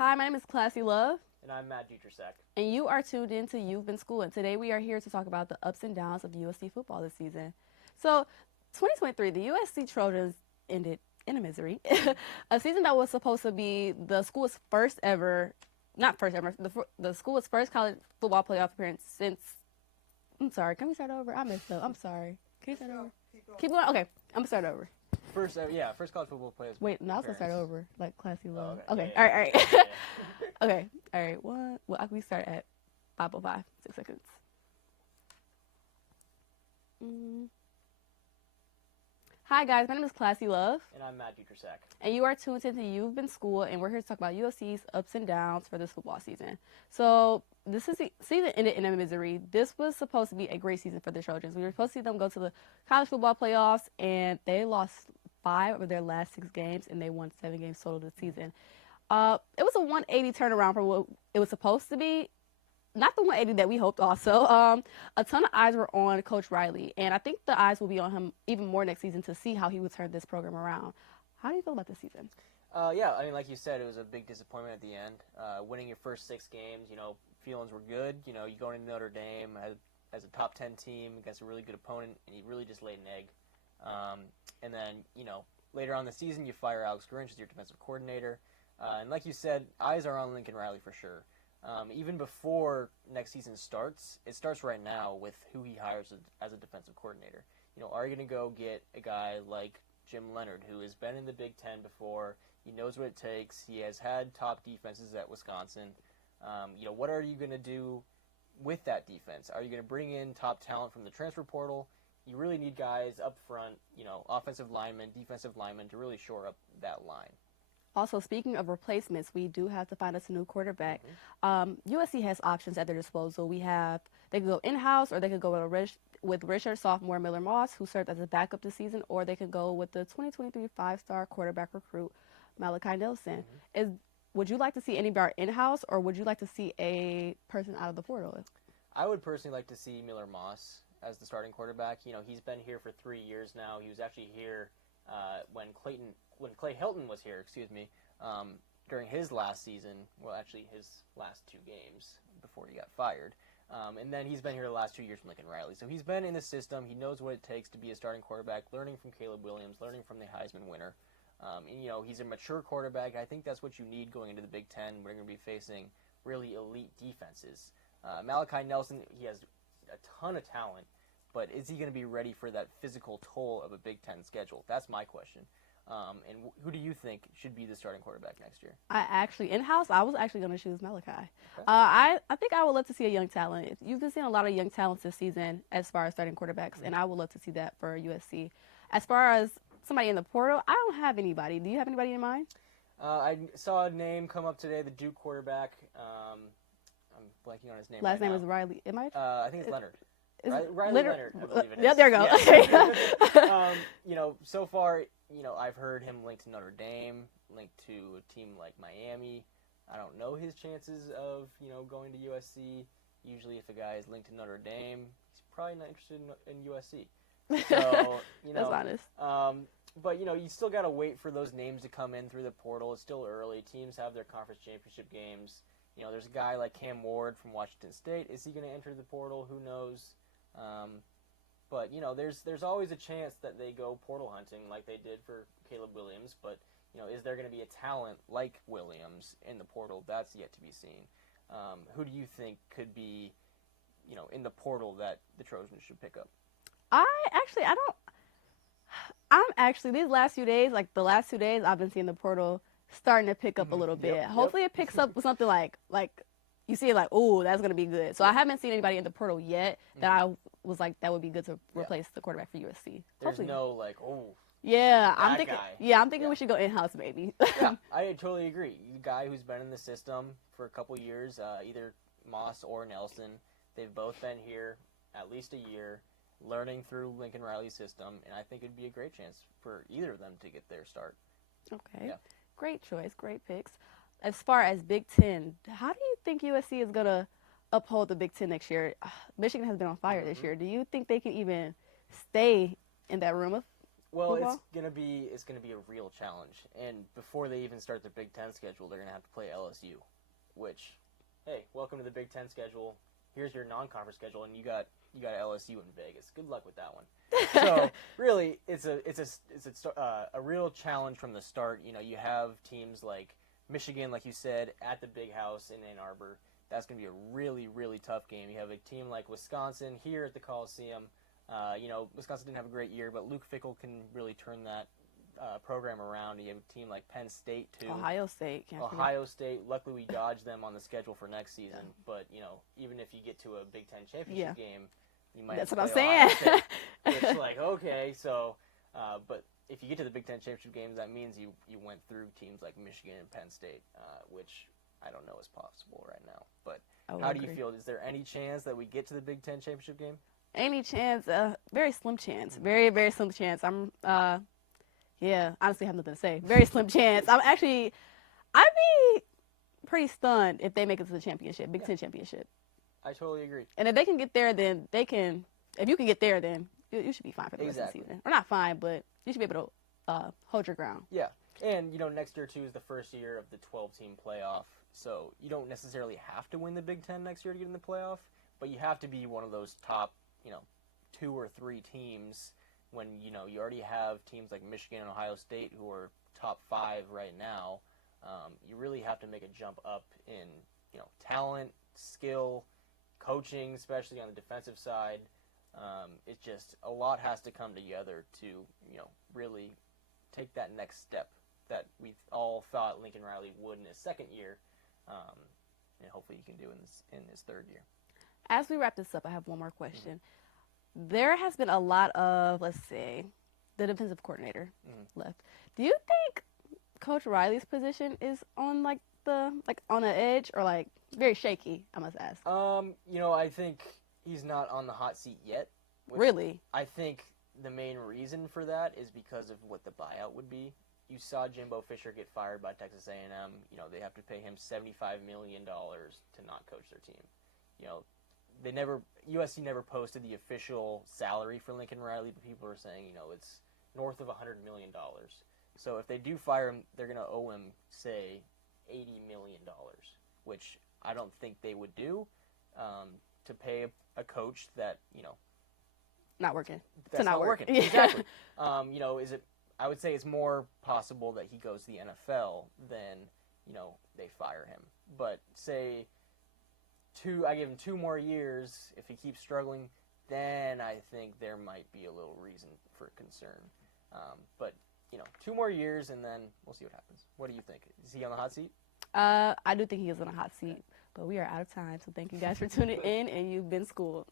Hi, my name is Classy Love. And I'm Matt Dietrichek. And you are tuned into You've Been Schooling. Today we are here to talk about the ups and downs of USC football this season. So, 2023, the USC Trojans ended in a misery. A season that was supposed to be the school's first ever, not first ever, the school's first college football playoff appearance since, I'm sorry, can we start over? I messed up. I'm sorry. Can we start over? Keep going? Okay, I'm going to start over. First college football players. Wait, no, I was going to start over, like Classy Love. Oh, okay. Yeah, All yeah, right. yeah. Okay, all right. What? Well, we start at 5:05, 6 seconds. Hi, guys. My name is Classy Love. And I'm Matt Dietrichek. And you are tuned into You've Been School, and we're here to talk about USC's ups and downs for this football season. So this is the season ended in a misery. This was supposed to be a great season for the Trojans. We were supposed to see them go to the college football playoffs, and they lost 5 of their last 6 games, and they won 7 games total this season. It was a 180 turnaround from what it was supposed to be. Not the 180 that we hoped also. A ton of eyes were on Coach Riley, and I think the eyes will be on him even more next season to see how he would turn this program around. How do you feel about this season? Yeah, I mean, like you said, it was a big disappointment at the end. Winning your first 6 games, feelings were good. You go into Notre Dame as a top 10 team against a really good opponent, and you really just laid an egg. And then, later on in the season, you fire Alex Grinch as your defensive coordinator. And like you said, eyes are on Lincoln Riley for sure. Even before next season starts, it starts right now with who he hires as a defensive coordinator. Are you going to go get a guy like Jim Leonard, who has been in the Big Ten before? He knows what it takes. He has had top defenses at Wisconsin. What are you going to do with that defense? Are you going to bring in top talent from the transfer portal? You really need guys up front, offensive linemen, defensive linemen, to really shore up that line. Also, speaking of replacements, we do have to find us a new quarterback. USC has options at their disposal. They could go in-house, or they could go with redshirt sophomore Miller Moss, who served as a backup this season, or they could go with the 2023 5-star quarterback recruit Malachi Nelson. Would you like to see anybody in-house, or would you like to see a person out of the portal? I would personally like to see Miller Moss as the starting quarterback. He's been here for 3 years now. He was actually here when Clay Helton was here, during his last season. Well, actually, his last 2 games before he got fired. And then he's been here the last 2 years from Lincoln Riley. So he's been in the system. He knows what it takes to be a starting quarterback, learning from Caleb Williams, learning from the Heisman winner. He's a mature quarterback. I think that's what you need going into the Big Ten. We're going to be facing really elite defenses. Malachi Nelson, he has a ton of talent, but is he going to be ready for that physical toll of a Big Ten schedule? That's my question. And who do you think should be the starting quarterback next year? In-house, I was actually going to choose Malachi. Okay. I think I would love to see a young talent. You've been seeing a lot of young talents this season as far as starting quarterbacks, and I would love to see that for USC. As far as somebody in the portal, I don't have anybody. Do you have anybody in mind? I saw a name come up today, the Duke quarterback. I'm blanking on his name. Last name is Riley. Am I? I think it's Leonard. Riley Leonard, I believe it is. Yeah, there you go. Yeah. So far, I've heard him linked to Notre Dame, linked to a team like Miami. I don't know his chances of, going to USC. Usually if a guy is linked to Notre Dame, he's probably not interested in USC. So, That's honest. But, you still got to wait for those names to come in through the portal. It's still early. Teams have their conference championship games. There's a guy like Cam Ward from Washington State. Is he going to enter the portal? Who knows? But, there's always a chance that they go portal hunting like they did for Caleb Williams. But, is there going to be a talent like Williams in the portal? That's yet to be seen. Who do you think could be, in the portal that the Trojans should pick up? These last few days, like the last 2 days, I've been seeing the portal starting to pick up a little bit. Hopefully it picks up with something like you see it like, oh, that's going to be good. So I haven't seen anybody in the portal yet that I was like, that would be good to replace the quarterback for USC. There's no I'm thinking we should go in-house maybe. Yeah, I totally agree. The guy who's been in the system for a couple years, either Moss or Nelson, they've both been here at least a year, learning through Lincoln Riley's system, and I think it'd be a great chance for either of them to get their start. Okay. Yeah. Great choice. Great picks. As far as Big Ten, how do you think USC is going to uphold the Big Ten next year? Michigan has been on fire this year. Do you think they can even stay in that room? Well, football? it's gonna be a real challenge, and before they even start the Big Ten schedule, they're gonna have to play LSU, which, hey, welcome to the Big Ten schedule. Here's your non-conference schedule, and you got LSU in Vegas. Good luck with that one. So really, it's a real challenge from the start. You know, you have teams like Michigan, like you said, at the Big House in Ann Arbor. That's going to be a really, really tough game. You have a team like Wisconsin here at the Coliseum. You know, Wisconsin didn't have a great year, but Luke Fickell can really turn that program around. You have a team like Penn State, too. Ohio State. Ohio State. Luckily, we dodged them on the schedule for next season. Yeah. But, you know, even if you get to a Big Ten championship game, you might That's have what to I'm play saying. Ohio State. It's like, okay, so, but if you get to the Big Ten championship games, that means you went through teams like Michigan and Penn State, which I don't know is possible right now. But how do you feel? Is there any chance that we get to the Big Ten championship game? Any chance? Very slim chance. Very, very slim chance. Yeah, honestly, I have nothing to say. Very slim chance. I'd be pretty stunned if they make it to the championship, Big Ten championship. I totally agree. And if they can get there, then they can. If you can get there, then you should be fine for the rest of the season. Or not fine, but you should be able to hold your ground. Yeah, and you know, next year too is the first year of the 12-team playoff, so you don't necessarily have to win the Big Ten next year to get in the playoff, but you have to be one of those top, you know, 2 or 3 teams. When you know you already have teams like Michigan and Ohio State who are top 5 right now, you really have to make a jump up in, you know, talent, skill, coaching, especially on the defensive side. It's just a lot has to come together to, you know, really take that next step that we all thought Lincoln Riley would in his second year, and hopefully he can do in his third year. As we wrap this up, I have one more question. There has been a lot of, let's say, the defensive coordinator left. Do you think Coach Riley's position is on on the edge or like very shaky? I must ask. You know, I think he's not on the hot seat yet. Really? I think the main reason for that is because of what the buyout would be. You saw Jimbo Fisher get fired by Texas A&M. You know, they have to pay him $75 million to not coach their team. You know, USC never posted the official salary for Lincoln Riley, but people are saying, you know, it's north of $100 million. So if they do fire him, they're going to owe him, say, $80 million, which I don't think they would do to pay a coach that, you know, not working. That's not working. Yeah. Exactly. You know, I would say it's more possible that he goes to the NFL than, you know, they fire him. But say I give him 2 more years. If he keeps struggling, then I think there might be a little reason for concern. But, you know, 2 more years, and then we'll see what happens. What do you think? Is he on the hot seat? I do think he is on a hot seat, but we are out of time. So thank you guys for tuning in, and you've been schooled.